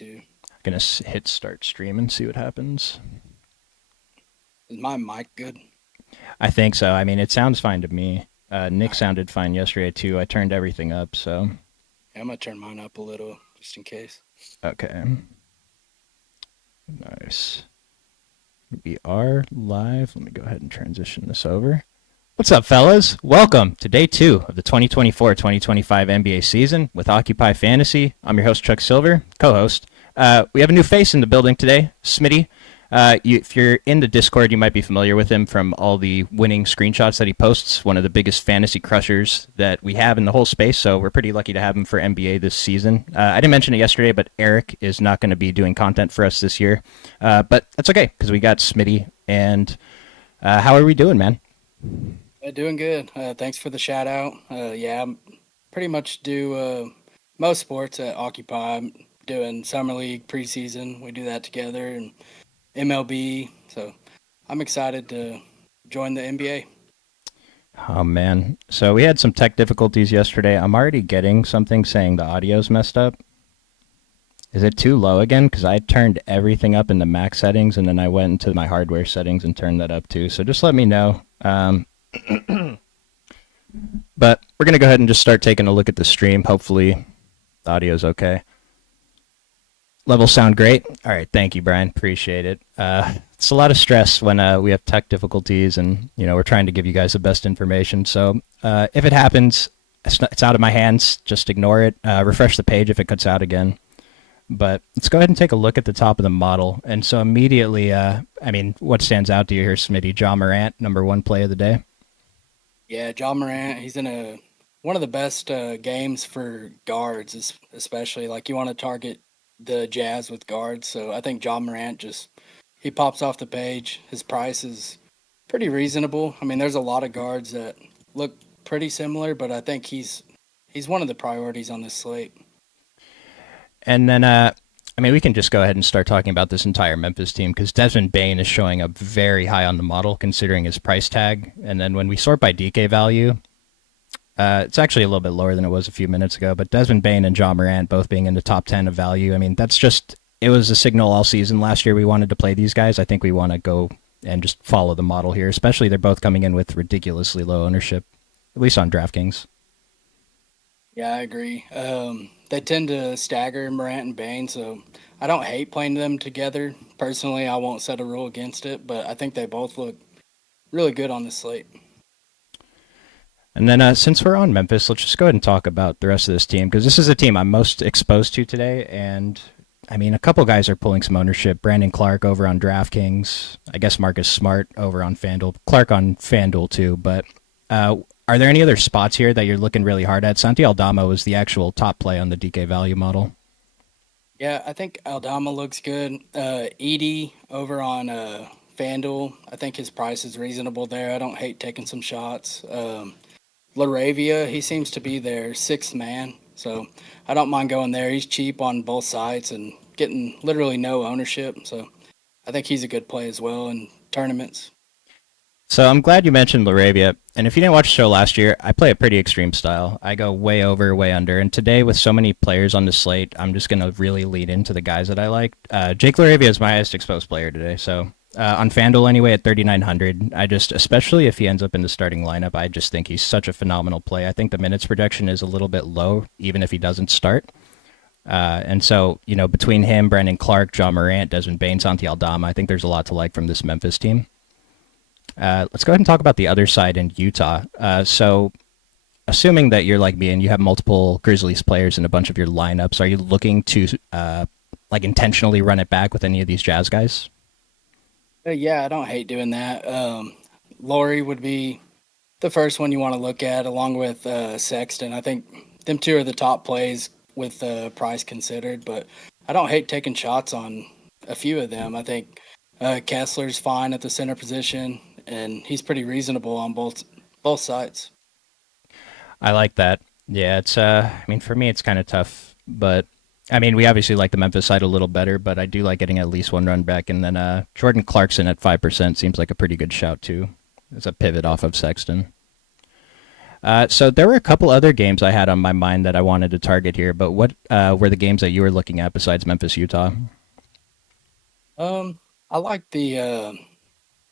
too. Gonna hit start stream and see what happens. Is my mic good? I think so. I mean, it sounds fine to me. Nick Right. sounded fine yesterday too. I turned everything up, so Yeah, I'm gonna turn mine up a little just in case. okay. Nice. We are live. Let me go ahead and transition this over. What's up, fellas? Welcome to day 2 of the 2024-2025 NBA season with Occupy Fantasy. I'm your host, Chuck Silver, co-host. We have a new face in the building today, Smitty. If you're in the Discord, you might be familiar with him from all the winning screenshots that he posts. One of the biggest fantasy crushers that we have in the whole space, so we're pretty lucky to have him for NBA this season. I didn't mention it yesterday, but Eric is not going to be doing content for us this year. But that's okay, because we got Smitty. And how are we doing, man? Doing good. Thanks for the shout out. Yeah, I'm pretty much do most sports at Occupy. I'm doing Summer League preseason. We do that together, and MLB. So I'm excited to join the NBA. Oh, man. So we had some tech difficulties yesterday. I'm already getting something saying the audio's messed up. Is it too low again? Because I turned everything up in the max settings, and then I went into my hardware settings and turned that up too. So just let me know. But we're going to go ahead and just start taking a look at the stream. Hopefully the audio's okay. Levels sound great. All right, thank you, Brian. Appreciate it. It's a lot of stress when we have tech difficulties, and we're trying to give you guys the best information. So if it happens, it's out of my hands. Just ignore it. Refresh the page if it cuts out again. But let's go ahead and take a look at the top of the model. And so immediately, what stands out to you here, Smitty? Ja Morant, number 1 play of the day. Yeah, Ja Morant. He's in one of the best games for guards, especially like you want to target the Jazz with guards. So I think Ja Morant he pops off the page. His price is pretty reasonable. I mean, there's a lot of guards that look pretty similar, but I think he's one of the priorities on this slate. And then, we can just go ahead and start talking about this entire Memphis team because Desmond Bane is showing up very high on the model considering his price tag. And then when we sort by DK value, it's actually a little bit lower than it was a few minutes ago. But Desmond Bane and Ja Morant both being in the top 10 of value, it was a signal all season last year we wanted to play these guys. I think we want to go and just follow the model here, especially they're both coming in with ridiculously low ownership, at least on DraftKings. Yeah, I agree. They tend to stagger Morant and Bane, so I don't hate playing them together. Personally, I won't set a rule against it, but I think they both look really good on the slate. And then since we're on Memphis, let's just go ahead and talk about the rest of this team because this is the team I'm most exposed to today. And, a couple guys are pulling some ownership. Brandon Clark over on DraftKings. I guess Marcus Smart over on FanDuel. Clark on FanDuel too, but are there any other spots here that you're looking really hard at? Santi Aldama was the actual top play on the DK value model. Yeah, I think Aldama looks good. Edie over on FanDuel, I think his price is reasonable there. I don't hate taking some shots. LaRavia, he seems to be their 6th man, so I don't mind going there. He's cheap on both sides and getting literally no ownership, so I think he's a good play as well in tournaments. So I'm glad you mentioned LaRavia. And if you didn't watch the show last year, I play a pretty extreme style. I go way over, way under. And today, with so many players on the slate, I'm just going to really lead into the guys that I like. Jake LaRavia is my highest exposed player today. So on FanDuel anyway at 3,900, especially if he ends up in the starting lineup, I just think he's such a phenomenal play. I think the minutes projection is a little bit low, even if he doesn't start. And so, between him, Brandon Clark, Ja Morant, Desmond Bane, Santi Aldama, I think there's a lot to like from this Memphis team. Let's go ahead and talk about the other side in Utah. So assuming that you're like me and you have multiple Grizzlies players in a bunch of your lineups, are you looking to intentionally run it back with any of these Jazz guys? Yeah, I don't hate doing that. Laurie would be the first one you want to look at along with Sexton. I think them two are the top plays with price considered, but I don't hate taking shots on a few of them. I think Kessler's fine at the center position, and he's pretty reasonable on both sides. I like that. Yeah, it's for me it's kind of tough, but we obviously like the Memphis side a little better, but I do like getting at least one run back, and then Jordan Clarkson at 5% seems like a pretty good shout too. It's a pivot off of Sexton. So there were a couple other games I had on my mind that I wanted to target here, but what were the games that you were looking at besides Memphis, Utah? I like the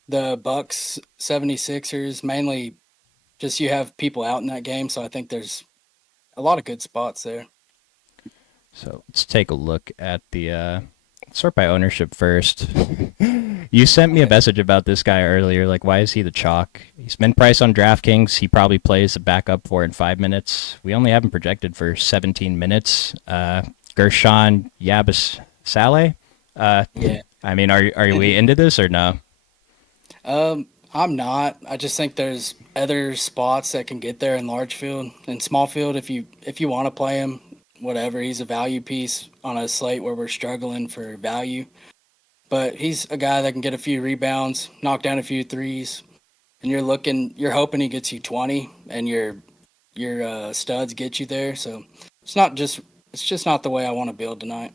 Bucks 76ers, mainly just you have people out in that game, so I think there's a lot of good spots there. So let's take a look at the sort by ownership first. You sent me a Okay. message about this guy earlier. Like, why is he the chalk? He's been priced on DraftKings. He probably plays the backup 4 and 5 minutes. We only have him projected for 17 minutes. Gershon Yabus Saleh. Uh, Yeah. I mean, are we into this or no? I'm not. I just think there's other spots that can get there in large field and small field if you want to play him, whatever. He's a value piece on a slate where we're struggling for value. But he's a guy that can get a few rebounds, knock down a few threes, and you're hoping he gets you 20, and your studs get you there. So it's just not the way I want to build tonight.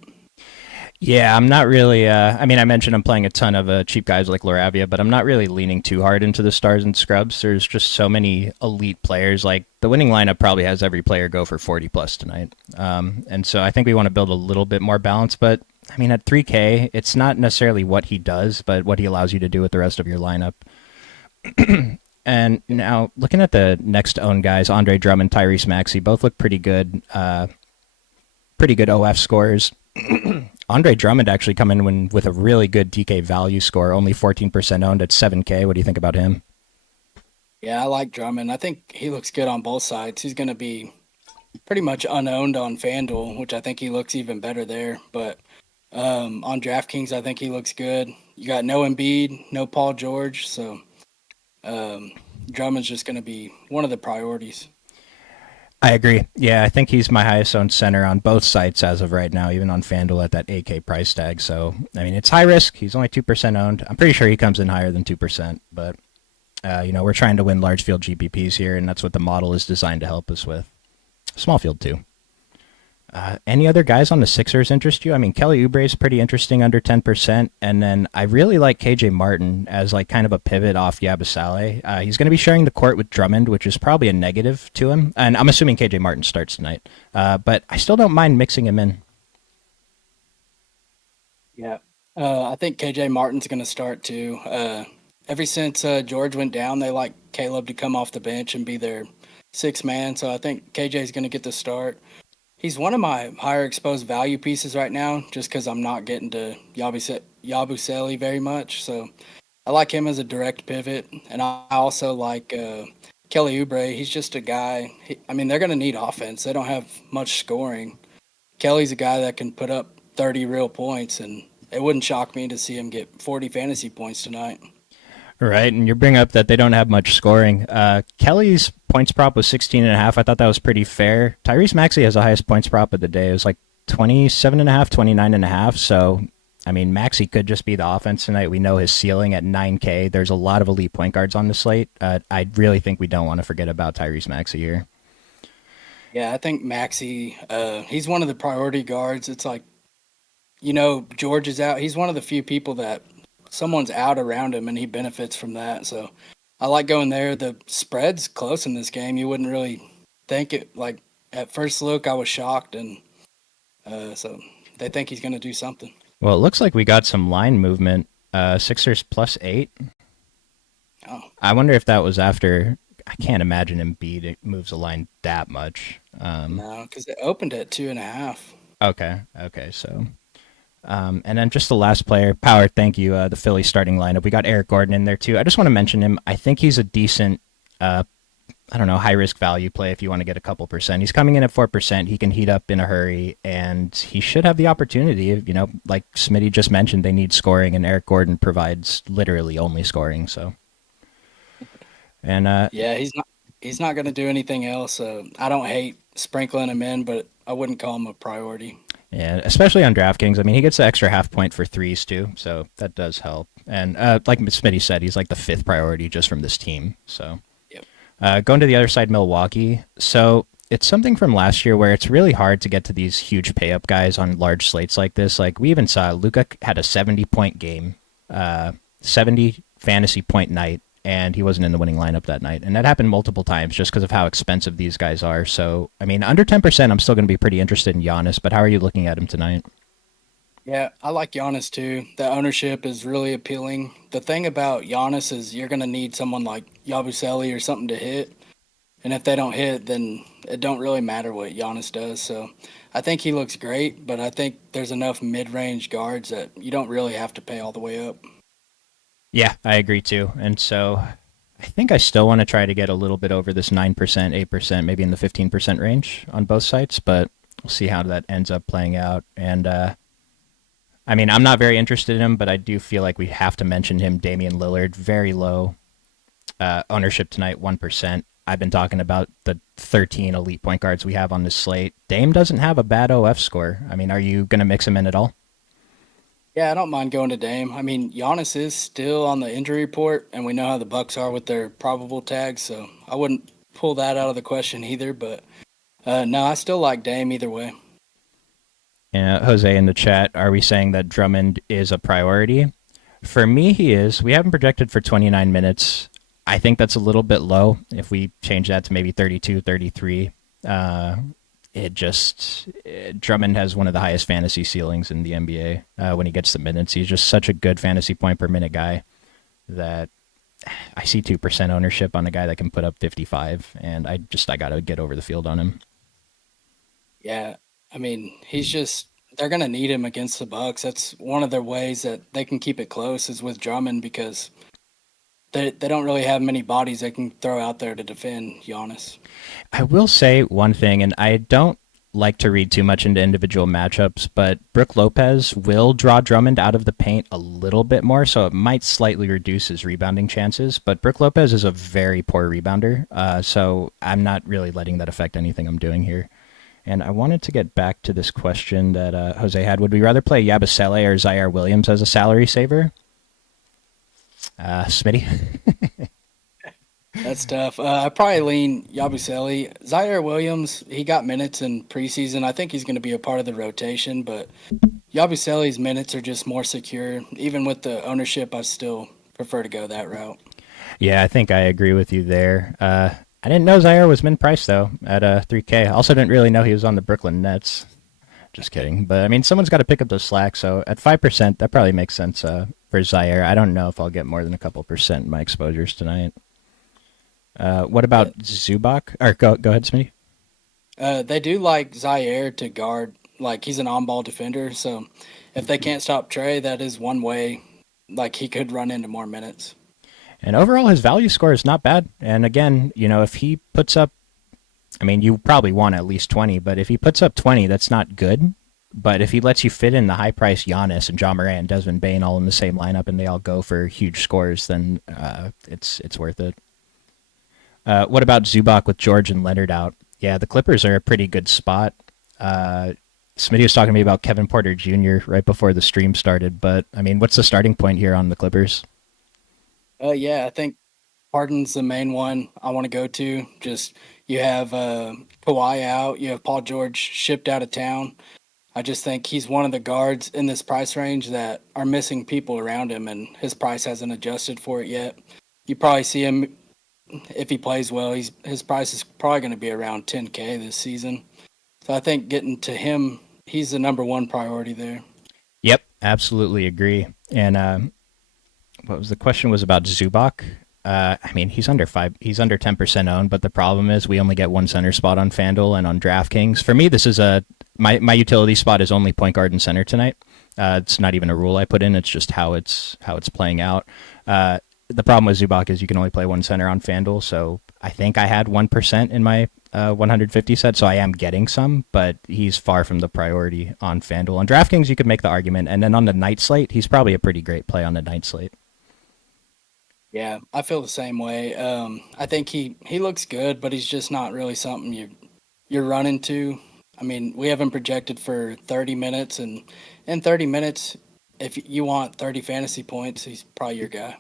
Yeah, I'm not really. I mean, I mentioned I'm playing a ton of cheap guys like Laravia, but I'm not really leaning too hard into the stars and scrubs. There's just so many elite players. Like the winning lineup probably has every player go for 40 plus tonight. And so I think we want to build a little bit more balance. But I mean, at 3K, it's not necessarily what he does, but what he allows you to do with the rest of your lineup. And now looking at the next own guys, Andre Drummond, Tyrese Maxey, both look pretty good. Pretty good OF scores. Andre Drummond actually coming in with a really good DK value score, only 14% owned at 7K. What do you think about him? Yeah, I like Drummond. I think he looks good on both sides. He's going to be pretty much unowned on FanDuel, which I think he looks even better there. But on DraftKings, I think he looks good. You got no Embiid, no Paul George, so um, Drummond's just going to be one of the priorities. I agree. Yeah, I think he's my highest owned center on both sites as of right now, even on FanDuel at that 8K price tag. So, I mean, it's high risk. He's only 2% owned. I'm pretty sure he comes in higher than 2%, but, we're trying to win large field GPPs here, and that's what the model is designed to help us with. Small field, too. Any other guys on the Sixers interest you? I mean, Kelly Oubre is pretty interesting under 10%. And then I really like KJ Martin as like kind of a pivot off Yabusele. He's going to be sharing the court with Drummond, which is probably a negative to him. And I'm assuming KJ Martin starts tonight. But I still don't mind mixing him in. Yeah. I think KJ Martin's going to start too. Ever since George went down, they like Caleb to come off the bench and be their sixth man. So I think KJ's going to get the start. He's one of my higher exposed value pieces right now, just because I'm not getting to Yabusele very much. So I like him as a direct pivot, and I also like Kelly Oubre. He's just a guy. I mean, they're going to need offense. They don't have much scoring. Kelly's a guy that can put up 30 real points, and it wouldn't shock me to see him get 40 fantasy points tonight. Right, and you bring up that they don't have much scoring. Kelly's points prop was 16.5. I thought that was pretty fair. Tyrese Maxey has the highest points prop of the day. It was like 27.5, 29.5. So, I mean, Maxey could just be the offense tonight. We know his ceiling at 9K. There's a lot of elite point guards on the slate. I really think we don't want to forget about Tyrese Maxey here. Yeah, I think Maxey, he's one of the priority guards. It's like, George is out. He's one of the few people that someone's out around him, and he benefits from that. So I like going there. The spread's close in this game. You wouldn't really think it. Like at first look, I was shocked, and so they think he's going to do something. Well, it looks like we got some line movement. Sixers +8. Oh I wonder if that was after. I can't imagine Embiid moves the line that much. no, because it opened at 2.5. Okay. So, and then just the last player, Power. Thank you. The Philly starting lineup. We got Eric Gordon in there too. I just want to mention him. I think he's a decent, I don't know, high risk value play if you want to get a couple percent. He's coming in at 4%. He can heat up in a hurry, and he should have the opportunity. Like Smitty just mentioned, they need scoring, and Eric Gordon provides literally only scoring. So, and Yeah, he's not going to do anything else. I don't hate sprinkling him in, but I wouldn't call him a priority. yeah, especially on DraftKings. I mean, he gets the extra half point for threes too, so that does help. And like Smitty said, he's like the fifth priority just from this team. So. Yep. Going to the other side, Milwaukee. So it's something from last year where it's really hard to get to these huge pay up guys on large slates like this. Like we even saw Luka had a 70-point game, 70 fantasy point night, and he wasn't in the winning lineup that night. And that happened multiple times just because of how expensive these guys are. So, I mean, under 10%, I'm still going to be pretty interested in Giannis, but how are you looking at him tonight? Yeah, I like Giannis too. The ownership is really appealing. The thing about Giannis is you're going to need someone like Yabusele or something to hit. And if they don't hit, then it don't really matter what Giannis does. So I think he looks great, but I think there's enough mid-range guards that you don't really have to pay all the way up. Yeah, I agree too. And so I think I still want to try to get a little bit over this 9%, 8%, maybe in the 15% range on both sites, but we'll see how that ends up playing out. And I mean, I'm not very interested in him, but I do feel like we have to mention him. Damian Lillard, very low ownership tonight, 1%. I've been talking about the 13 elite point guards we have on this slate. Dame doesn't have a bad OF score. I mean, are you going to mix him in at all? Yeah, I don't mind going to Dame. I mean, Giannis is still on the injury report, and we know how the Bucks are with their probable tags, so I wouldn't pull that out of the question either. But no, I still like Dame either way. Jose in the chat, are we saying that Drummond is a priority? For me, he is. We haven't projected for 29 minutes. I think that's a little bit low. If we change that to maybe 32, 33, Drummond has one of the highest fantasy ceilings in the NBA when he gets the minutes. He's just such a good fantasy point per minute guy that I see 2% ownership on a guy that can put up 55, and I got to get over the field on him. Yeah, I mean, they're going to need him against the Bucks. That's one of their ways that they can keep it close is with Drummond because they don't really have many bodies they can throw out there to defend Giannis. I will say one thing, and I don't like to read too much into individual matchups, but Brook Lopez will draw Drummond out of the paint a little bit more, so it might slightly reduce his rebounding chances. But Brook Lopez is a very poor rebounder, so I'm not really letting that affect anything I'm doing here. And I wanted to get back to this question that Jose had. Would we rather play Yabusele or Zaire Williams as a salary saver? Smitty? That's tough. I probably lean Yabusele. Zaire Williams, he got minutes in preseason. I think he's going to be a part of the rotation, but Yabusele's minutes are just more secure. Even with the ownership, I still prefer to go that route. Yeah, I think I agree with you there. I didn't know Zaire was min-priced, though, at 3K. I also didn't really know he was on the Brooklyn Nets. Just kidding. But, I mean, someone's got to pick up the slack, so at 5%, that probably makes sense for Zaire. I don't know if I'll get more than a couple percent in my exposures tonight. What about Zubac? Or go ahead, Smitty. They do like Zaire to guard. Like, he's an on-ball defender, so if they can't stop Trey, that is one way, like, he could run into more minutes. And overall, his value score is not bad. And again, if he puts up, I mean, you probably want at least 20, but if he puts up 20, that's not good. But if he lets you fit in the high-priced Giannis and John Morant and Desmond Bane all in the same lineup and they all go for huge scores, then it's worth it. What about Zubac with George and Leonard out? Yeah, the Clippers are a pretty good spot. Smitty was talking to me about Kevin Porter Jr. right before the stream started, but, I mean, what's the starting point here on the Clippers? Yeah, I think Harden's the main one I want to go to. Just you have Kawhi out, you have Paul George shipped out of town. I just think he's one of the guards in this price range that are missing people around him, and his price hasn't adjusted for it yet. You probably see him, if he plays well, his price is probably going to be around 10K this season. So I think getting to him, he's the number one priority there. Yep, absolutely agree. And what was the question was about Zubac? I mean, he's under 10% owned, but the problem is we only get one center spot on FanDuel and on DraftKings. For me, this is my utility spot is only point guard and center tonight. It's not even a rule I put in; it's just how it's playing out. The problem with Zubac is you can only play one center on FanDuel, so I think I had 1% in my 150 set, so I am getting some, but he's far from the priority on FanDuel. On DraftKings, you could make the argument, and then on the night slate, he's probably a pretty great play on the night slate. Yeah, I feel the same way. I think he looks good, but he's just not really something you're running to. I mean, we have him projected for 30 minutes, and in 30 minutes, if you want 30 fantasy points, he's probably your guy.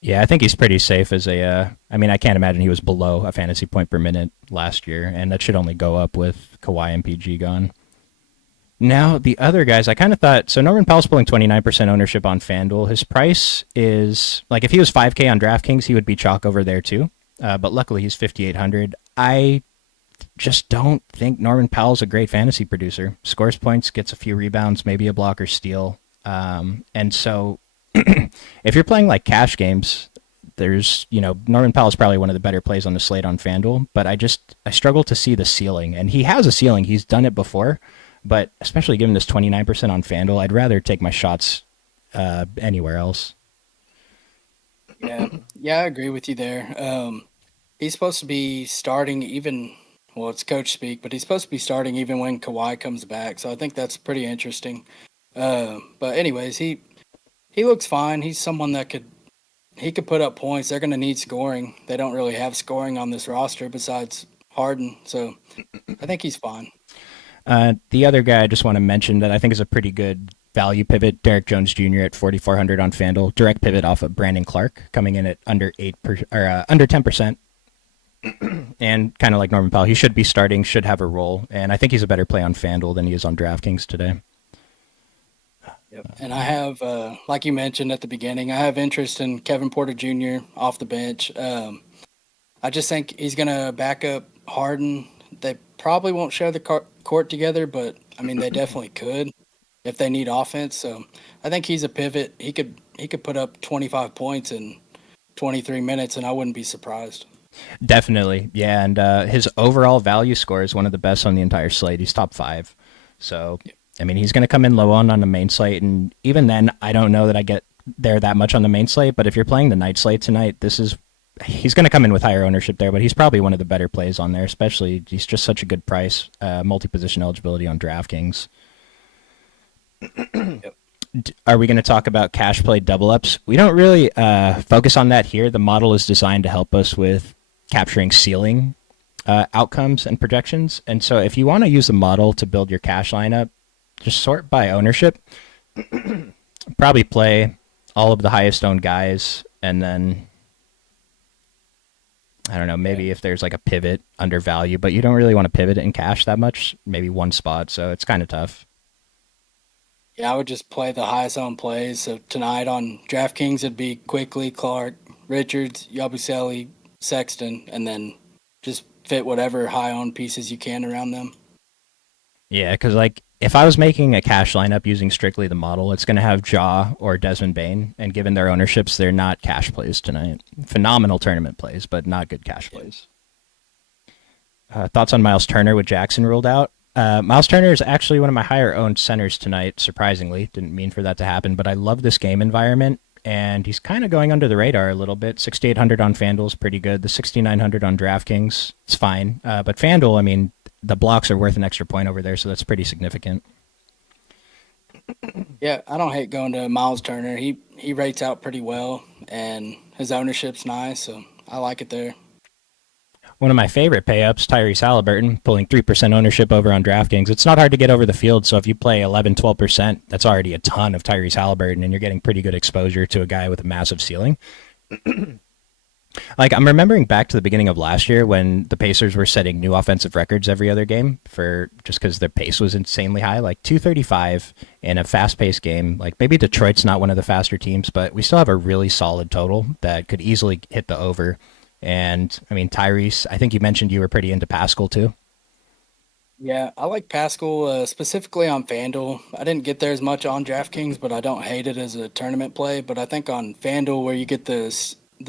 Yeah, I think he's pretty safe as I mean, I can't imagine he was below a fantasy point per minute last year, and that should only go up with Kawhi and PG gone. Now, the other guys, I kind of thought, so Norman Powell's pulling 29% ownership on FanDuel. His price is, like, if he was 5K on DraftKings, he would be chalk over there too. But luckily, he's 5,800. I just don't think Norman Powell's a great fantasy producer. Scores points, gets a few rebounds, maybe a block or steal. And so if you're playing like cash games, there's, Norman Powell's probably one of the better plays on the slate on FanDuel, but I struggle to see the ceiling. And he has a ceiling. He's done it before, but especially given this 29% on FanDuel, I'd rather take my shots anywhere else. Yeah, I agree with you there. He's supposed to be starting even, well, it's coach speak, but he's supposed to be starting even when Kawhi comes back. So I think that's pretty interesting. But anyways, he looks fine. He's someone that he could put up points. They're going to need scoring. They don't really have scoring on this roster besides Harden. So I think he's fine. The other guy I just want to mention that I think is a pretty good value pivot, Derek Jones Jr. at 4,400 on FanDuel. Direct pivot off of Brandon Clark, coming in at under 10%. And kind of like Norman Powell, he should be starting, should have a role, and I think he's a better play on FanDuel than he is on DraftKings today. Yep. And I have, like you mentioned at the beginning, I have interest in Kevin Porter Jr. off the bench. I just think he's going to back up Harden. They probably won't share the court together, but I mean they definitely could if they need offense. So I think he's a pivot. He could put up 25 points in 23 minutes, and I wouldn't be surprised. Definitely, yeah. And his overall value score is one of the best on the entire slate. He's top 5. So, I mean, he's going to come in low on the main slate. And even then, I don't know that I get there that much on the main slate. But if you're playing the night slate tonight, he's going to come in with higher ownership there. But he's probably one of the better plays on there, especially he's just such a good price, multi-position eligibility on DraftKings. Yep. Are we going to talk about cash play double ups? We don't really focus on that here. The model is designed to help us with capturing ceiling outcomes and projections. And so if you want to use the model to build your cash lineup, just sort by ownership. Probably play all of the highest owned guys, and then I don't know, maybe if there's like a pivot under value, but you don't really want to pivot it in cash that much, maybe one spot, so it's kind of tough. Yeah, I would just play the highest owned plays. So tonight on DraftKings, it'd be Quickly, Clark, Richards, Yabusele, Sexton, and then just fit whatever high owned pieces you can around them. Yeah, because like if I was making a cash lineup using strictly the model, it's going to have Ja or Desmond Bane, and given their ownerships, they're not cash plays tonight. Phenomenal tournament plays, but not good cash plays. Thoughts on Miles Turner with Jackson ruled out? Miles Turner is actually one of my higher owned centers tonight, surprisingly. Didn't mean for that to happen, but I love this game environment, and he's kind of going under the radar a little bit. 6,800 on FanDuel is pretty good. The 6,900 on DraftKings, it's fine. But FanDuel, I mean, the blocks are worth an extra point over there, so that's pretty significant. Yeah, I don't hate going to Miles Turner. He rates out pretty well, and his ownership's nice, so I like it there. One of my favorite pay-ups, Tyrese Halliburton, pulling 3% ownership over on DraftKings. It's not hard to get over the field, so if you play 11, 12%, that's already a ton of Tyrese Halliburton, and you're getting pretty good exposure to a guy with a massive ceiling. Like, I'm remembering back to the beginning of last year when the Pacers were setting new offensive records every other game for just because their pace was insanely high, like 235 in a fast-paced game. Like, maybe Detroit's not one of the faster teams, but we still have a really solid total that could easily hit the over. And, I mean, Tyrese, I think you mentioned you were pretty into Pascal, too. Yeah, I like Pascal specifically on FanDuel. I didn't get there as much on DraftKings, but I don't hate it as a tournament play. But I think on FanDuel, where you get the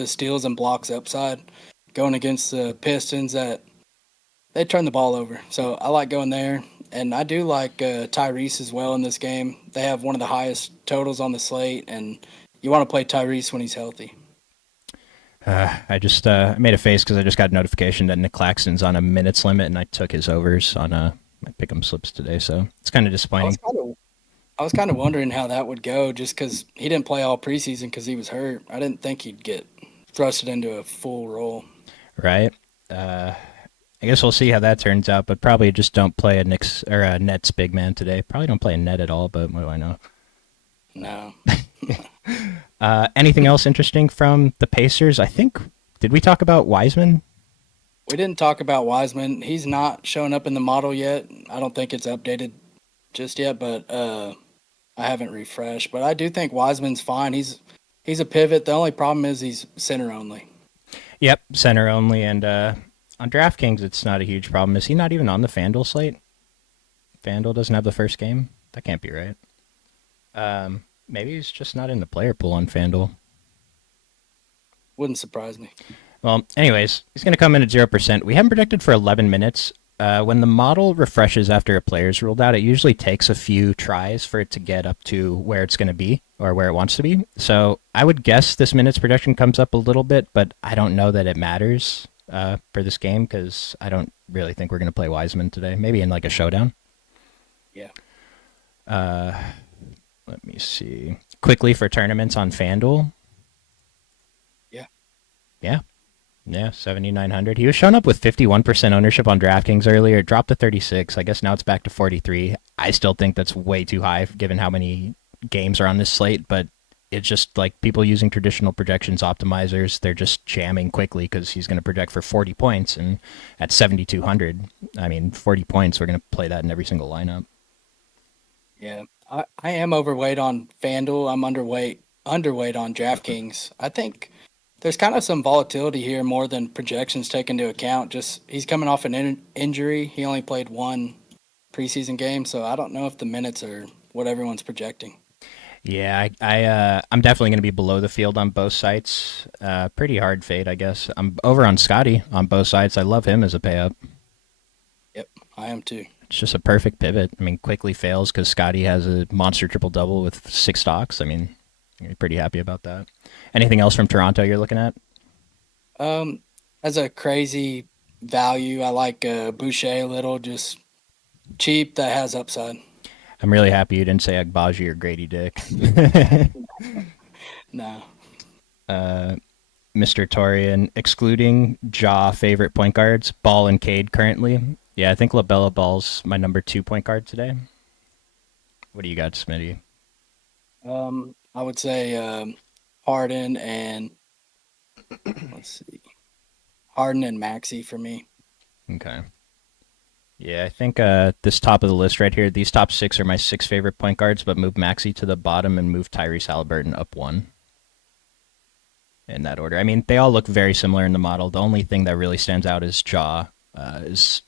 steals and blocks upside, going against the Pistons, that they turn the ball over. So I like going there. And I do like Tyrese as well in this game. They have one of the highest totals on the slate, and you want to play Tyrese when he's healthy. I just made a face because I just got a notification that Nick Claxton's on a minutes limit, and I took his overs on my pick'em slips today, so it's kind of disappointing. I was kind of wondering how that would go, just because he didn't play all preseason because he was hurt. I didn't think he'd get thrusted into a full role. Right. I guess we'll see how that turns out, but probably just don't play a Nets big man today. Probably don't play a net at all, but what do I know? No. Anything else interesting from the Pacers? Did we talk about Wiseman? We didn't talk about Wiseman. He's not showing up in the model yet. I don't think it's updated just yet, but I haven't refreshed. But I do think Wiseman's fine. He's a pivot. The only problem is he's center only. Yep, center only, and on DraftKings, it's not a huge problem. Is he not even on the FanDuel slate? FanDuel doesn't have the first game? That can't be right. Maybe he's just not in the player pool on FanDuel. Wouldn't surprise me. Well, anyways, he's going to come in at 0%. We haven't projected for 11 minutes. When the model refreshes after a player's ruled out, it usually takes a few tries for it to get up to where it's going to be or where it wants to be. So I would guess this minutes projection comes up a little bit, but I don't know that it matters for this game because I don't really think we're going to play Wiseman today. Maybe in like a showdown. Yeah. Let me see. Quickly for tournaments on FanDuel. Yeah. Yeah, 7,900. He was showing up with 51% ownership on DraftKings earlier. It dropped to 36. I guess now it's back to 43. I still think that's way too high given how many games are on this slate, but it's just like people using traditional projections optimizers. They're just jamming quickly because he's going to project for 40 points, and at 7,200, I mean, 40 points, we're going to play that in every single lineup. Yeah. I am overweight on FanDuel. I'm underweight on DraftKings. I think there's kind of some volatility here more than projections take into account. Just he's coming off an injury. He only played one preseason game, so I don't know if the minutes are what everyone's projecting. Yeah, I'm definitely going to be below the field on both sites. Pretty hard fade, I guess. I'm over on Scotty on both sides. I love him as a pay up. Yep, I am too. It's just a perfect pivot. I mean, quickly fails because Scotty has a monster triple-double with 6 stocks. I mean, you're pretty happy about that. Anything else from Toronto you're looking at? As a crazy value, I like Boucher a little, just cheap that has upside. I'm really happy you didn't say Agbaji or Grady Dick. No. Mr. Torian, excluding Ja favorite point guards, Ball and Cade currently. Yeah, I think LaBella Ball's my number 2 point guard today. What do you got, Smitty? I would say Harden and let's see, Harden and Maxey for me. Okay. Yeah, I think this top of the list right here, these top 6 are my 6 favorite point guards, but move Maxey to the bottom and move Tyrese Halliburton up 1. In that order. I mean, they all look very similar in the model. The only thing that really stands out is Ja is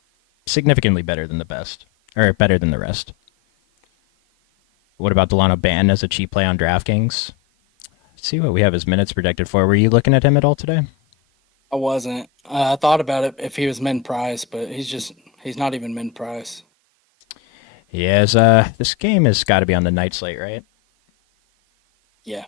significantly better than the best, or better than the rest. What about Delano Banton as a cheap play on DraftKings? Let's see what we have his minutes projected for. Were you looking at him at all today? I wasn't. I thought about it if he was min price, but he's not even min price. Yes, this game has got to be on the night slate, right? Yeah.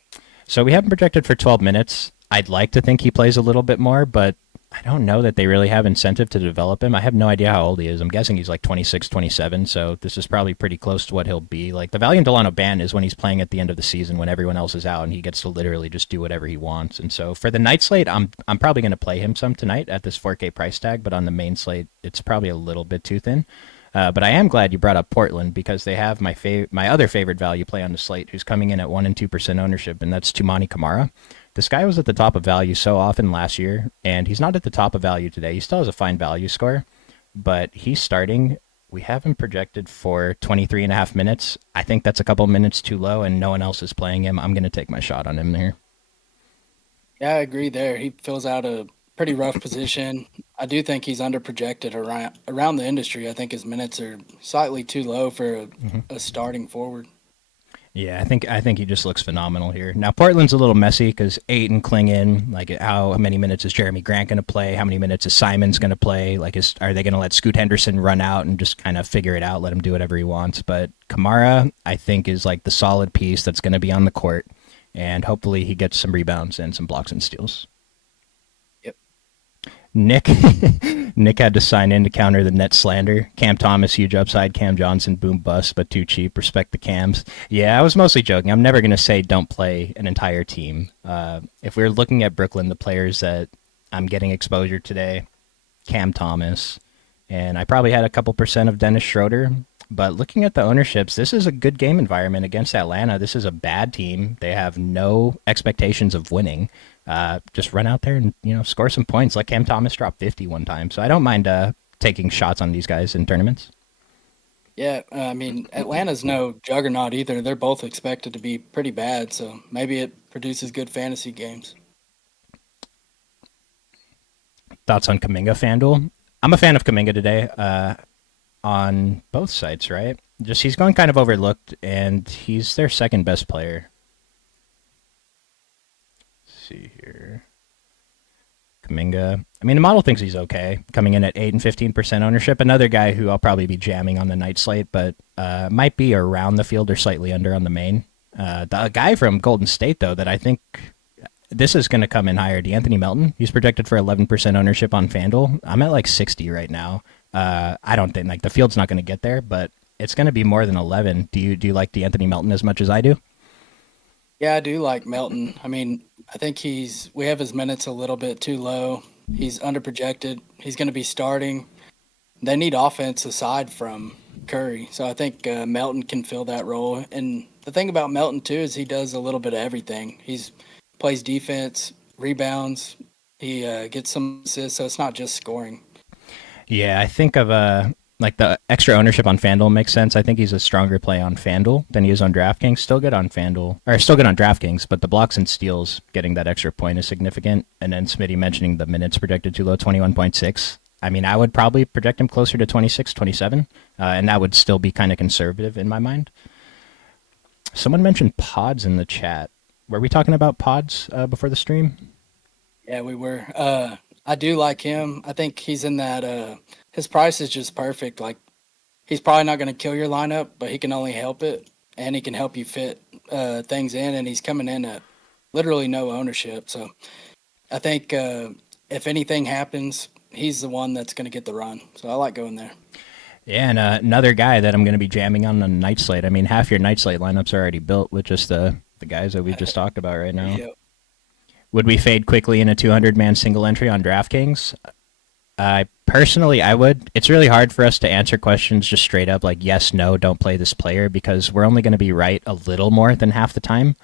So we have him projected for 12 minutes. I'd like to think he plays a little bit more, but I don't know that they really have incentive to develop him. I have no idea how old he is. I'm guessing he's like 26, 27, so this is probably pretty close to what he'll be. Like, the value in Delano Banton is when he's playing at the end of the season when everyone else is out and he gets to literally just do whatever he wants. And so for the night slate, I'm probably going to play him some tonight at this 4K price tag, but on the main slate, it's probably a little bit too thin. But I am glad you brought up Portland because they have my other favorite value play on the slate who's coming in at 1 and 2% ownership, and that's Toumani Camara. This guy was at the top of value so often last year, and he's not at the top of value today. He still has a fine value score, but he's starting. We have him projected for 23 and a half minutes. I think that's a couple minutes too low, and no one else is playing him. I'm going to take my shot on him here. Yeah, I agree there. He fills out a pretty rough position. I do think he's underprojected around the industry. I think his minutes are slightly too low for a starting forward. Yeah, I think he just looks phenomenal here. Now, Portland's a little messy because Ayton, Klingon, like how many minutes is Jeremy Grant going to play? How many minutes is Simons going to play? Like, are they going to let Scoot Henderson run out and just kind of figure it out, let him do whatever he wants? But Kamara, I think, is like the solid piece that's going to be on the court, and hopefully he gets some rebounds and some blocks and steals. Nick had to sign in to counter the net slander. Cam Thomas, huge upside. Cam Johnson, boom bust, but too cheap. Respect the Cams. Yeah, I was mostly joking. I'm never going to say don't play an entire team. If we're looking at Brooklyn, the players that I'm getting exposure today, Cam Thomas, and I probably had a couple % of Dennis Schroeder. But looking at the ownerships, this is a good game environment against Atlanta. This is a bad team. They have no expectations of winning. Just run out there and score some points. Like Cam Thomas dropped 50 one time, so I don't mind taking shots on these guys in tournaments. Yeah, I mean, Atlanta's no juggernaut either. They're both expected to be pretty bad, so maybe it produces good fantasy games. Thoughts on Kaminga FanDuel? I'm a fan of Kaminga today on both sites, right? Just he's going kind of overlooked, and he's their second best player. Let's see here. Kaminga. I mean, the model thinks he's okay, coming in at 8 and 15% ownership. Another guy who I'll probably be jamming on the night slate, but might be around the field or slightly under on the main. The guy from Golden State, though, that I think this is going to come in higher. D'Anthony Melton. He's projected for 11% ownership on FanDuel. I'm at like 60 right now. I don't think like the field's not going to get there, but it's going to be more than 11. Do you like D'Anthony Melton as much as I do? Yeah, I do like Melton. I mean, I think we have his minutes a little bit too low. He's underprojected. He's going to be starting. They need offense aside from Curry, so I think Melton can fill that role. And the thing about Melton too is he does a little bit of everything. He's plays defense, rebounds, he gets some assists, so it's not just scoring. Yeah, I think of like the extra ownership on FanDuel makes sense. I think he's a stronger play on FanDuel than he is on DraftKings. Still good on FanDuel, or still good on DraftKings, but the blocks and steals getting that extra point is significant. And then Smitty mentioning the minutes projected too low, 21.6. I mean, I would probably project him closer to 26, 27, and that would still be kind of conservative in my mind. Someone mentioned pods in the chat. Were we talking about pods before the stream? Yeah, we were. I do like him. I think he's in that. His price is just perfect. Like he's probably not going to kill your lineup, but he can only help it, and he can help you fit things in. And he's coming in at literally no ownership. So I think if anything happens, he's the one that's going to get the run. So I like going there. Yeah, and another guy that I'm going to be jamming on the night slate. I mean, half your night slate lineups are already built with just the guys that we just talked about right now. Yep. Would we fade quickly in a 200-man single entry on DraftKings? Personally, I would. It's really hard for us to answer questions just straight up like yes, no, don't play this player because we're only going to be right a little more than half the time.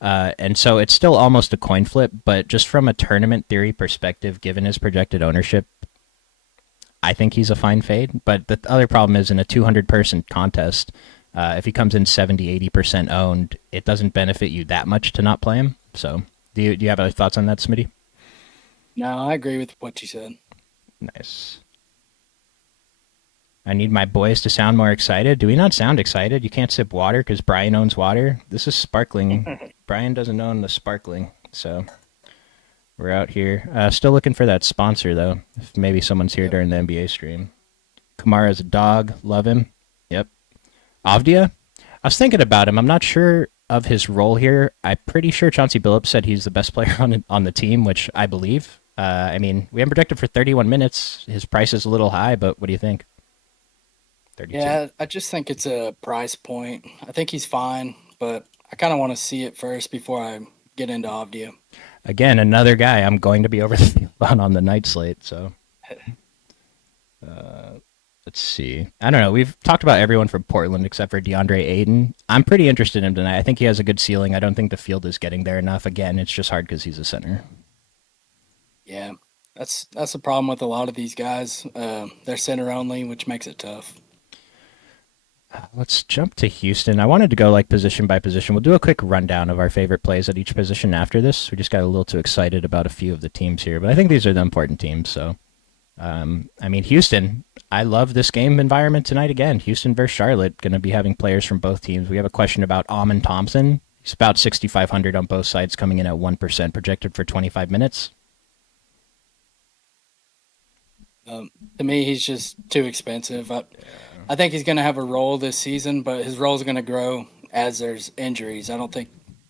And so it's still almost a coin flip, but just from a tournament theory perspective, given his projected ownership, I think he's a fine fade. But the other problem is in a 200-person contest, if he comes in 70, 80% owned, it doesn't benefit you that much to not play him. So do you have other thoughts on that, Smitty? No, I agree with what you said. Nice. I need my boys to sound more excited. Do we not sound excited? You can't sip water because Brian owns water. This is sparkling. Brian doesn't own the sparkling, so we're out here. Still looking for that sponsor, though. If maybe someone's here during the NBA stream. Kamara's a dog. Love him. Yep. Avdia? I was thinking about him. I'm not sure of his role here. I'm pretty sure Chauncey Billups said he's the best player on the team, which I believe. I mean, we haven't projected for 31 minutes. His price is a little high, but what do you think? 32. Yeah, I just think it's a price point. I think he's fine, but I kind of want to see it first before I get into Avdia. Again, another guy I'm going to be over the field on the night slate, so let's see. I don't know. We've talked about everyone from Portland except for DeAndre Ayton. I'm pretty interested in him tonight. I think he has a good ceiling. I don't think the field is getting there enough. Again, it's just hard because he's a center. Yeah, that's the problem with a lot of these guys. They're center only, which makes it tough. Let's jump to Houston. I wanted to go like position by position. We'll do a quick rundown of our favorite plays at each position after this. We just got a little too excited about a few of the teams here, but I think these are the important teams. So, I mean, Houston, I love this game environment tonight again. Houston versus Charlotte, going to be having players from both teams. We have a question about Amon Thompson. He's about 6,500 on both sides, coming in at 1%, projected for 25 minutes. To me, he's just too expensive. I think he's going to have a role this season, but his role is going to grow as there's injuries. I don't think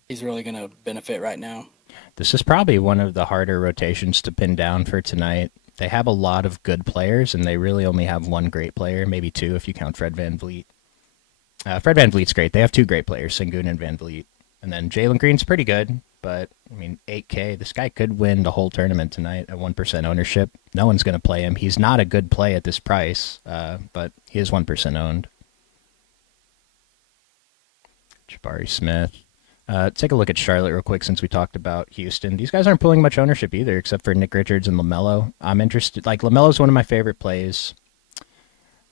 he's really going to benefit right now. This is probably one of the harder rotations to pin down for tonight. They have a lot of good players, and they really only have one great player, maybe two if you count Fred VanVleet. Fred VanVleet's great. They have two great players, Sengun and VanVleet. And then Jalen Green's pretty good, but, I mean, 8K. This guy could win the whole tournament tonight at 1% ownership. No one's going to play him. He's not a good play at this price, but he is 1% owned. Jabari Smith. Take a look at Charlotte real quick since we talked about Houston. These guys aren't pulling much ownership either, except for Nick Richards and LaMelo. I'm interested. Like, LaMelo's one of my favorite plays.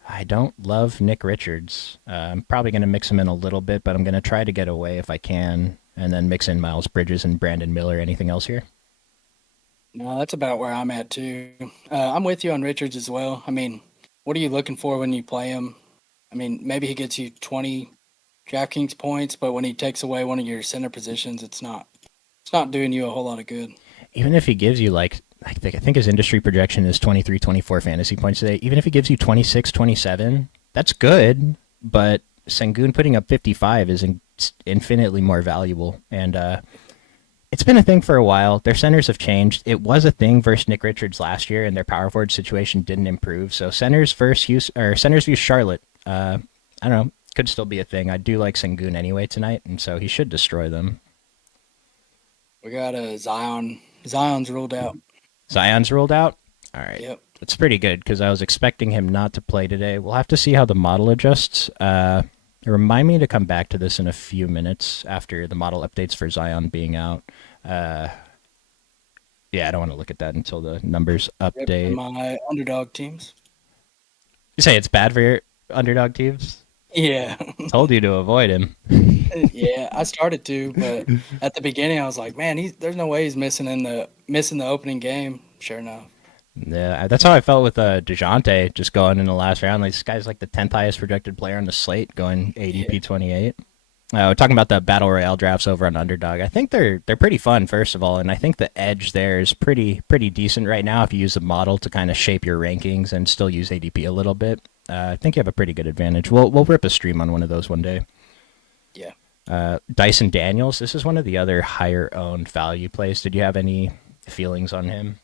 I don't love Nick Richards. I'm probably going to mix him in a little bit, but I'm going to try to get away if I can, and then mix in Miles Bridges and Brandon Miller. Anything else here? No, that's about where I'm at too. I'm with you on Richards as well. I mean, what are you looking for when you play him? I mean, maybe he gets you 20 DraftKings points, but when he takes away one of your center positions, it's not doing you a whole lot of good. Even if he gives you I think his industry projection is 23, 24 fantasy points today. Even if he gives you 26, 27, that's good. But Sengun putting up 55 is infinitely more valuable. And it's been a thing for a while. Their centers have changed. It was a thing versus Nick Richards last year, and their power forward situation didn't improve. So centers vs Charlotte. I don't know. Could still be a thing. I do like Sengun anyway tonight, and so he should destroy them. We got a Zion. Zion's ruled out. Zion's ruled out. All right. Yep. That's pretty good because I was expecting him not to play today. We'll have to see how the model adjusts. Remind me to come back to this in a few minutes after the model updates for Zion being out. Uh, yeah, I don't want to look at that until the numbers Rip for update. my underdog teams. You say it's bad for your underdog teams? Yeah. Told you to avoid him. Yeah, I started to, but at the beginning I was like, man, there's no way he's missing the opening game. Sure enough. Yeah, that's how I felt with DeJounte just going in the last round. Like, this guy's like the 10th highest projected player on the slate, going ADP 28. We're talking about the battle royale drafts over on Underdog. I think they're pretty fun, first of all, and I think the edge there is pretty decent right now if you use the model to kind of shape your rankings and still use ADP a little bit. I think you have a pretty good advantage. We'll rip a stream on one of those one day. Yeah. Dyson Daniels, this is one of the other higher owned value plays. Did you have any feelings on him?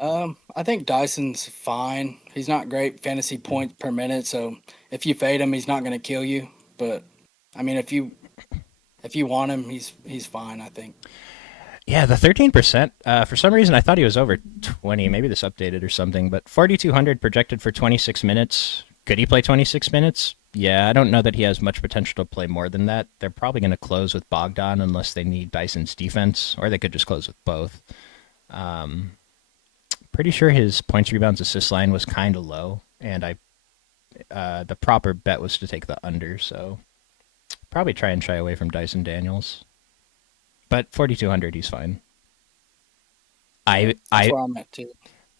I think Dyson's fine. He's not great fantasy points per minute, so if you fade him, he's not going to kill you. But I mean, if you want him, he's fine. I think. Yeah, the 13%. For some reason, I thought he was over 20. Maybe this updated or something. But 4,200 projected for 26 minutes. Could he play 26 minutes? Yeah, I don't know that he has much potential to play more than that. They're probably going to close with Bogdan unless they need Dyson's defense, or they could just close with both. Pretty sure his points, rebounds, assist line was kind of low, and the proper bet was to take the under. So probably try and shy away from Dyson Daniels. But 4,200, he's fine. That's where I'm at too.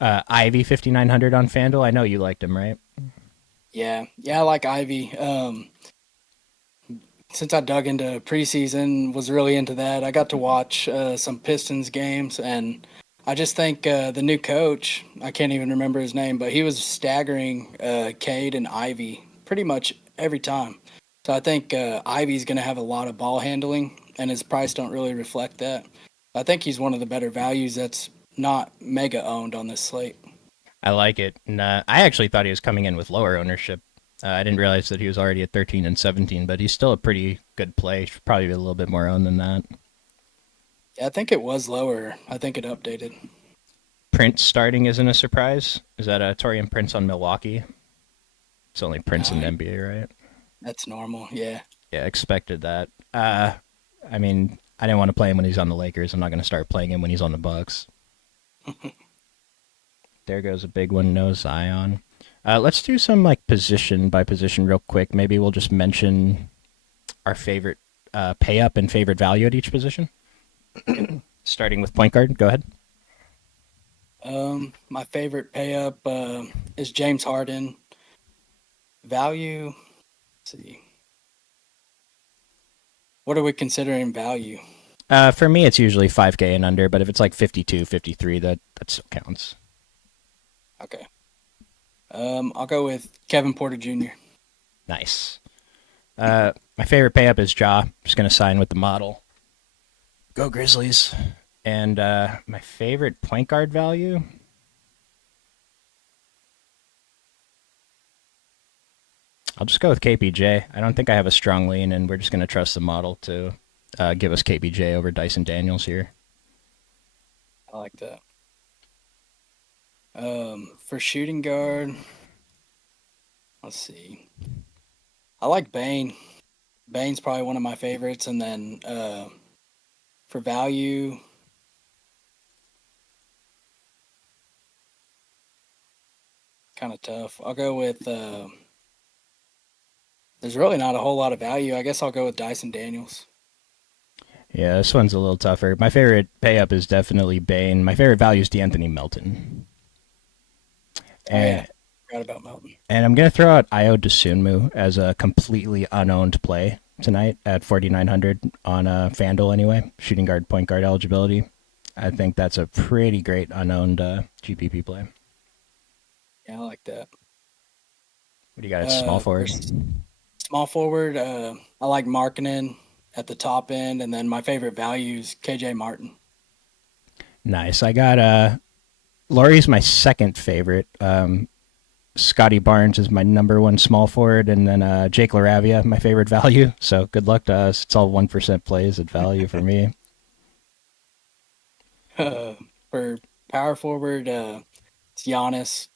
Ivy 5,900 on FanDuel. I know you liked him, right? Yeah, I like Ivy. Since I dug into preseason, was really into that. I got to watch some Pistons games, and I just think the new coach, I can't even remember his name, but he was staggering Cade and Ivy pretty much every time. So I think Ivy's going to have a lot of ball handling, and his price don't really reflect that. I think he's one of the better values that's not mega owned on this slate. I like it. And I actually thought he was coming in with lower ownership. I didn't realize that he was already at 13 and 17, but he's still a pretty good play. Should probably be a little bit more owned than that. Yeah, I think it was lower. I think it updated. Prince starting isn't a surprise. Is that Torian Prince on Milwaukee? It's only Prince in the NBA, right? That's normal, yeah. Yeah, expected that. I mean, I didn't want to play him when he's on the Lakers. I'm not going to start playing him when he's on the Bucks. There goes a big one. No Zion. Let's do some like position by position real quick. Maybe we'll just mention our favorite pay up and favorite value at each position. Starting with point guard. Go ahead. My favorite pay up is James Harden. Value, let's see. What are we considering value? For me, it's usually 5K and under, but if it's like 52, 53, that still counts. Okay. I'll go with Kevin Porter Jr. Nice. My favorite pay up is Ja. Just going to sign with the model. Go Grizzlies. And my favorite point guard value? I'll just go with KPJ. I don't think I have a strong lean, and we're just going to trust the model to give us KPJ over Dyson Daniels here. I like that. For shooting guard, let's see. I like Bane. Bane's probably one of my favorites. And then for value, kind of tough. I'll go with. There's really not a whole lot of value. I guess I'll go with Dyson Daniels. Yeah, this one's a little tougher. My favorite pay up is definitely Bane. My favorite value is D'Anthony Melton. Oh yeah, And forgot about Melton. and I'm gonna throw out Io DeSunmu as a completely unowned play tonight at 4,900 on FanDuel anyway. Shooting guard, point guard eligibility. I think that's a pretty great unowned GPP play. Yeah, I like that. What do you got at small For forward? small forward, I like Markkinen at the top end, and then my favorite value is KJ Martin. Nice. I got Laurie's my second favorite. Scotty Barnes is my number one small forward, and then Jake LaRavia, my favorite value. So good luck to us. It's all 1% plays at value for me. For power forward, it's Giannis,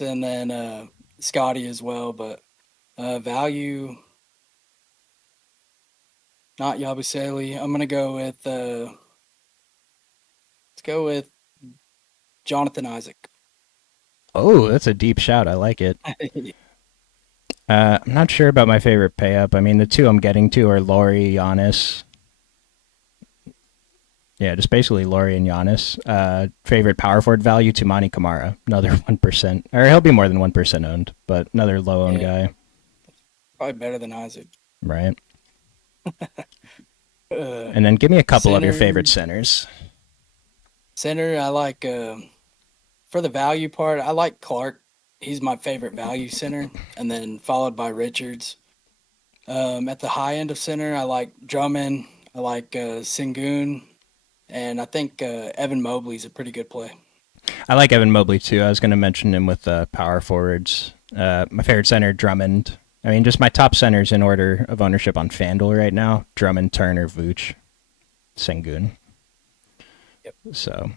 and then Scotty as well. But value, not Yabusele. I'm gonna go with let's go with Jonathan Isaac. Oh, that's a deep shout. I like it. I'm not sure about my favorite pay up. I mean, the two I'm getting to are Laurie, Giannis. Yeah, just basically Laurie and Giannis. Favorite power forward value, Tumani Kamara, another 1%. Or he'll be more than 1% owned, but another low owned Yeah, guy, probably better than Isaac. right? Uh, And then give me a couple of your center, favorite centers. center, I like for the value part, I like Clark. He's my favorite value center, and then followed by Richards. At the high end of center, I like Drummond. I like Sengun, and I think Evan Mobley's a pretty good play. I like Evan Mobley too. I was going to mention him with power forwards. My favorite center, Drummond. I mean, just my top centers in order of ownership on FanDuel right now: Drummond, Turner, Vooch, Sengun. Yep. So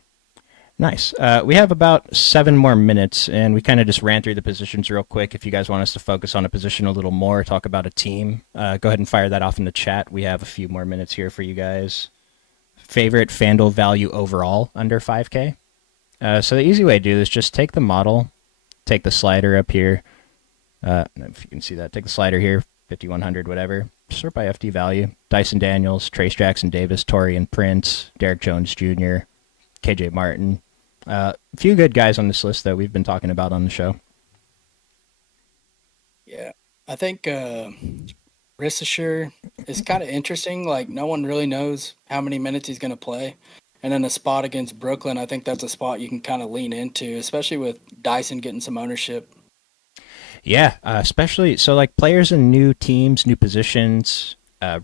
nice. We have about 7 more minutes, and we kind of just ran through the positions real quick. If you guys want us to focus on a position a little more, talk about a team, go ahead and fire that off in the chat. We have a few more minutes here for you guys. Favorite FanDuel value overall under 5K? So the easy way to do this is just take the model, take the slider up here. If you can see that, take the slider here, 5,100, whatever. Sort by FD value. Dyson Daniels, Trace Jackson Davis, Torian Prince, Derek Jones Jr., KJ Martin. A few good guys on this list that we've been talking about on the show. Yeah, I think Ristisher is kind of interesting. Like no one really knows how many minutes he's going to play, and then a spot against Brooklyn, I think that's a spot you can kind of lean into, especially with Dyson getting some ownership. Yeah, especially so like players in new teams, new positions,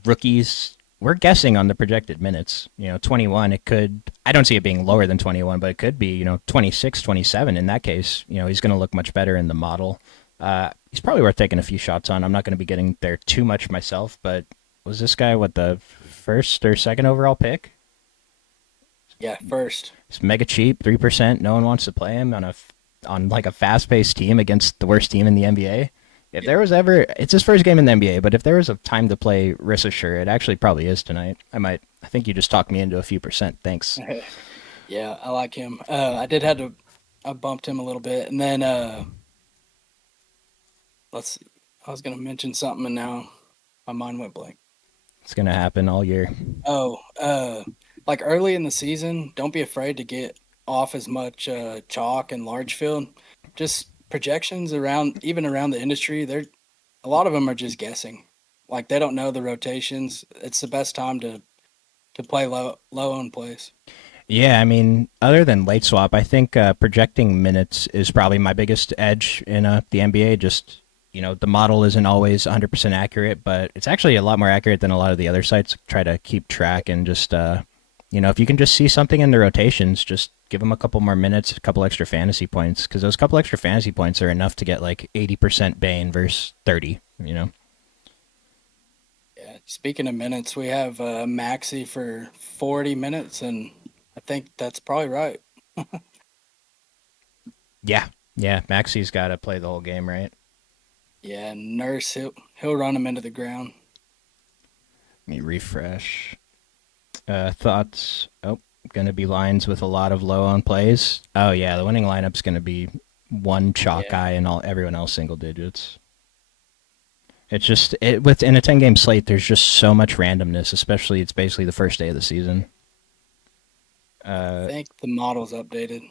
rookies. We're guessing on the projected minutes. 21. It could. I don't see it being lower than 21, but it could be 26, 27. In that case, he's going to look much better in the model. He's probably worth taking a few shots on. I'm not going to be getting there too much myself, but was this guy what the first or second overall pick? Yeah, first. He's mega cheap, 3%. No one wants to play him on like a fast-paced team against the worst team in the NBA. If there was ever, it's his first game in the NBA, but if there was a time to play Ristisher, it actually probably is tonight. I think you just talked me into a few percent. Thanks. Yeah, I like him. I bumped him a little bit, and then let's see. I was gonna mention something, and now my mind went blank. It's going to happen all year. Oh, like early in the season, don't be afraid to get off as much chalk and large field. Just projections even around the industry, a lot of them are just guessing. Like they don't know the rotations. It's the best time to play low on plays. Yeah, I mean, other than late swap, I think projecting minutes is probably my biggest edge in the NBA. Just, the model isn't always 100% accurate, but it's actually a lot more accurate than a lot of the other sites try to keep track. And just, if you can just see something in the rotations, just give them a couple more minutes, a couple extra fantasy points, because those couple extra fantasy points are enough to get like 80% Bane versus 30, Yeah, speaking of minutes, we have Maxi for 40 minutes, and I think that's probably right. Yeah, Maxi's got to play the whole game, right? Yeah, Nurse, he'll run him into the ground. Let me refresh. Thoughts? Oh, going to be lines with a lot of low on plays. Oh, yeah, the winning lineup's going to be one chalk Yeah. guy and everyone else single digits. It's just within a 10 game slate. There's just so much randomness, especially it's basically the first day of the season. I think the model's updated.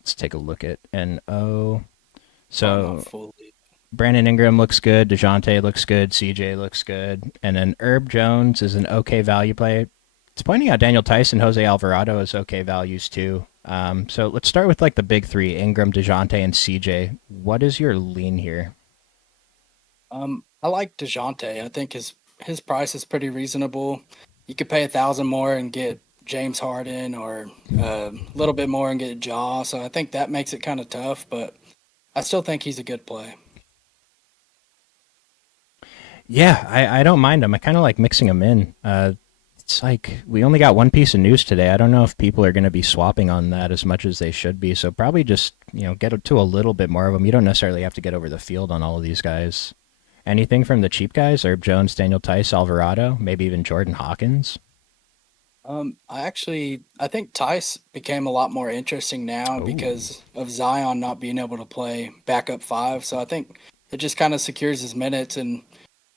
Let's take a look at NO. Probably not So fully. Brandon Ingram looks good. DeJounte looks good. CJ looks good. And then Herb Jones is an okay value play. It's pointing out Daniel Tice and Jose Alvarado as okay values too. So let's start with like the big three: Ingram, DeJounte, and CJ. What is your lean here? I like DeJounte. I think his price is pretty reasonable. You could pay 1,000 more and get James Harden, or a little bit more and get Jaw. So I think that makes it kind of tough, but I still think he's a good play. Yeah, I don't mind them. I kind of like mixing them in. It's like we only got one piece of news today. I don't know if people are going to be swapping on that as much as they should be. So probably just get to a little bit more of them. You don't necessarily have to get over the field on all of these guys. Anything from the cheap guys? Herb Jones, Daniel Tice, Alvarado, maybe even Jordan Hawkins. I think Tice became a lot more interesting now Oh, because of Zion not being able to play backup five. So I think it just kind of secures his minutes, and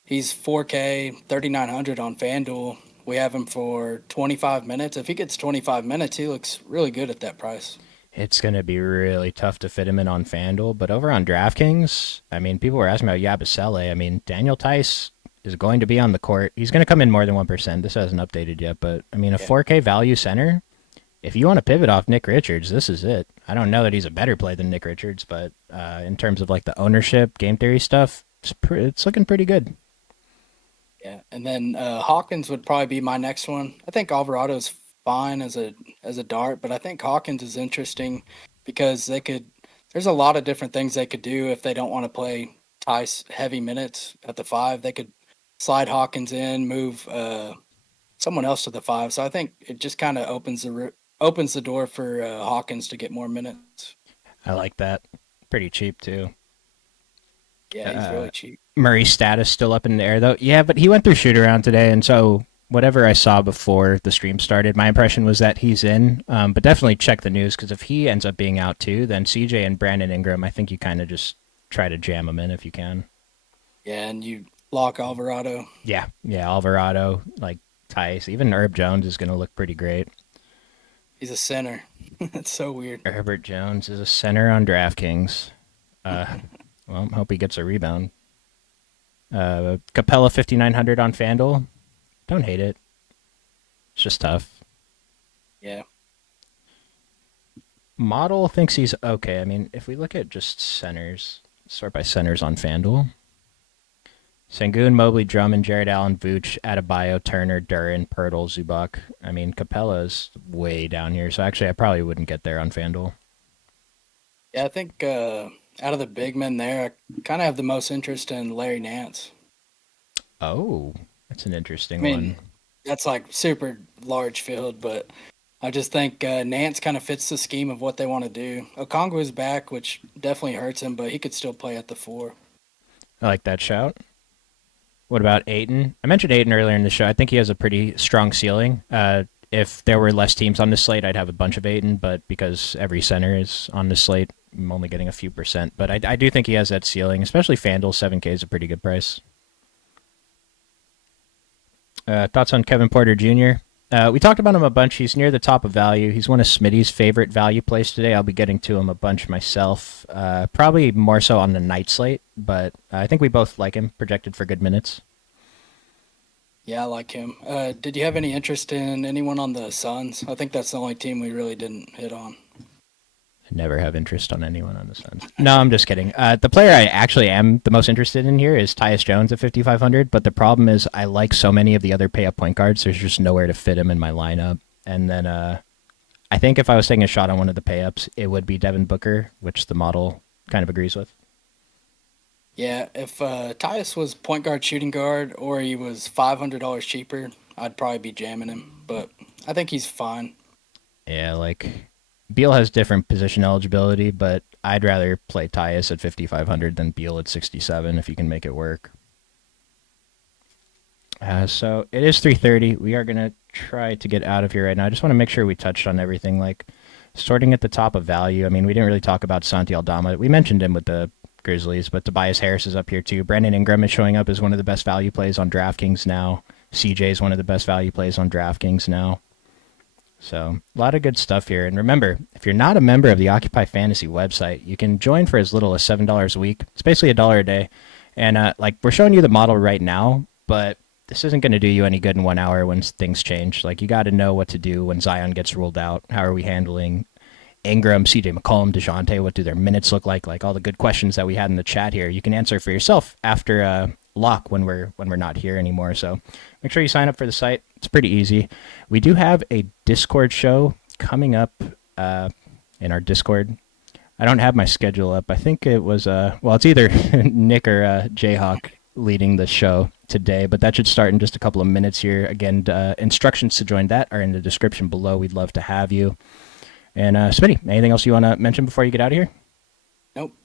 he's 4K 3,900 on FanDuel. We have him for 25 minutes. If he gets 25 minutes, he looks really good at that price. it's going to be really tough to fit him in on FanDuel. But over on DraftKings, I mean, people were asking about Yabusele. I mean, Daniel Tice is going to be on the court. He's going to come in more than 1%. This hasn't updated yet. But, I mean, a Yeah. 4K value center, if you want to pivot off Nick Richards, this is it. I don't know that he's a better play than Nick Richards, but in terms of like the ownership, game theory stuff, it's looking pretty good. Yeah, and then Hawkins would probably be my next one. I think Alvarado's fine as a dart, but I think Hawkins is interesting because they could. There's a lot of different things they could do if they don't want to play Tice heavy minutes at the five. They could slide Hawkins in, move someone else to the five. So I think it just kind of opens the door for Hawkins to get more minutes. I like that. Pretty cheap too. Yeah, he's Uh, really cheap. Murray's status still up in the air though. Yeah, but he went through shoot around today, and so whatever I saw before the stream started, my impression was that he's in. But definitely check the news because if he ends up being out too, then CJ and Brandon Ingram, I think you kind of just try to jam them in if you can. Yeah, and you lock Alvarado. Yeah, Alvarado, like Tice, even Herb Jones is going to look pretty great. He's a center. It's so weird. Herbert Jones is a center on DraftKings. Uh, well, hope he gets a rebound. Capella 5,900 on FanDuel. Don't hate it. It's just tough. Yeah. Model thinks he's okay. I mean, if we look at just centers, sort by centers on FanDuel. Sengun, Mobley, Drummond, Jared Allen, Vooch, Adebayo, Turner, Duran, Pirtle, Zubac. I mean, Capella's way down here, so actually I probably wouldn't get there on FanDuel. Yeah, I think out of the big men there, I kind of have the most interest in Larry Nance. Oh, that's an I interesting mean, one. that's like super large field, but I just think Nance kind of fits the scheme of what they want to do. Okongwu's back, which definitely hurts him, but he could still play at the four. I like that shout. What about Aiton? I mentioned Aiton earlier in the show. I think he has a pretty strong ceiling. If there were less teams on the slate, I'd have a bunch of Aiton, but because every center is on the slate, I'm only getting a few percent. But I do think he has that ceiling, especially FanDuel. 7K is a pretty good price. Thoughts on Kevin Porter Jr.? We talked about him a bunch. He's near the top of value. He's one of Smitty's favorite value plays today. I'll be getting to him a bunch myself. Probably more so on the night slate, but I think we both like him, projected for good minutes. Yeah, I like him. Did you have any interest in anyone on the Suns? I think that's the only team we really didn't hit on. Never have interest on anyone on the Suns. No, I'm just kidding. The player I actually am the most interested in here is Tyus Jones at 5,500, but the problem is I like so many of the other pay-up point guards, there's just nowhere to fit him in my lineup. And then I think if I was taking a shot on one of the pay-ups, it would be Devin Booker, which the model kind of agrees with. Yeah, if Tyus was point guard, shooting guard, or he was $500 cheaper, I'd probably be jamming him. But I think he's fine. Yeah, like Beal has different position eligibility, but I'd rather play Tyus at 5,500 than Beal at 67 if you can make it work. So it is 3:30. We are gonna try to get out of here right now. I just want to make sure we touched on everything. Like Sorting at the top of value, I mean, we didn't really talk about Santi Aldama. We mentioned him with the Grizzlies, but Tobias Harris is up here too. Brandon Ingram is showing up as one of the best value plays on DraftKings now. CJ is one of the best value plays on DraftKings now. So a lot of good stuff here. And remember, if you're not a member of the Occupy Fantasy website, you can join for as little as $7 a week. It's basically $1 a day. And like we're showing you the model right now, but this isn't going to do you any good in 1 hour when things change. Like you got to know what to do when Zion gets ruled out. How are we handling Ingram, CJ McCollum, DeJounte? What do their minutes look like? Like all the good questions that we had in the chat here, you can answer for yourself after lock when we're not here anymore. So make sure you sign up for the site. It's pretty easy. We do have a Discord show coming up in our Discord. I don't have my schedule up. I think it was it's either Nick or Jayhawk leading the show today, but that should start in just a couple of minutes here. Again, instructions to join that are in the description below. We'd love to have you. And Smitty, anything else you want to mention before you get out of here? Nope.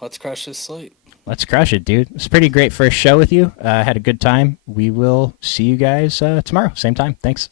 Let's crush this slate. Let's crush it, dude. It's a pretty great first show with you. Had a good time. We will see you guys tomorrow, same time. Thanks.